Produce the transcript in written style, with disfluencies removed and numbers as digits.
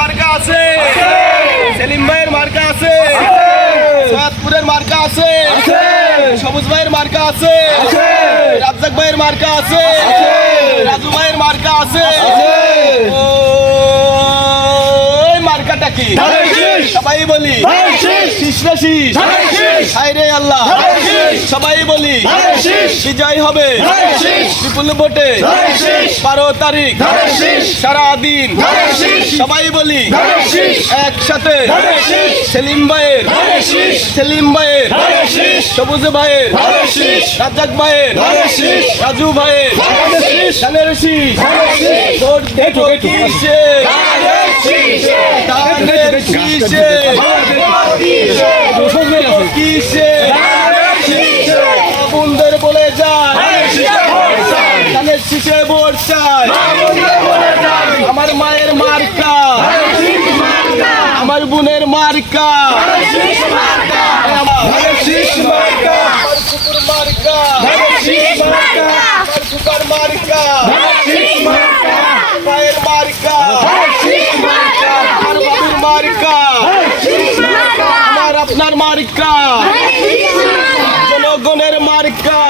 মার্কা আছে, সেলিম ভাইয়ের মার্কা আছে, সৈয়দপুরের মার্কা আছে, সবুজ ভাইয়ের মার্কা আছে, রাজ্জাক ভাইয়ের মার্কা আছে, রাজু ভাইয়ের মার্কা আছে। ওই মার্কাটা কি সবাই বলি শীষ রে শীষ, হায় রে আল্লাহ সবাই বলি বিজয় হবে বিপুল ভোটে 12 তারিখ সারাদিন সবাই বলি একসাথে সেলিম ভাইয়ের, সবুজ ভাইয়ের, রাজ্জাক ভাইয়ের, রাজু ভাইয়ের ধানের শীষ, ভোট দেব কিসে ধানের শীষে, কিসে বন্ধুদের বলে যায় ধানের শীষে ভোট চাই। আমার মায়ের মার্কা, আমার বোনের মার্কা, ধানের শীষ মার্কা, শুকুর মার্কা, শুকার মার্কা, মায়ের মার্কা, আমার বাবুর মার্কা, আমার আপনার মার্কা, জনগণের মার্কা।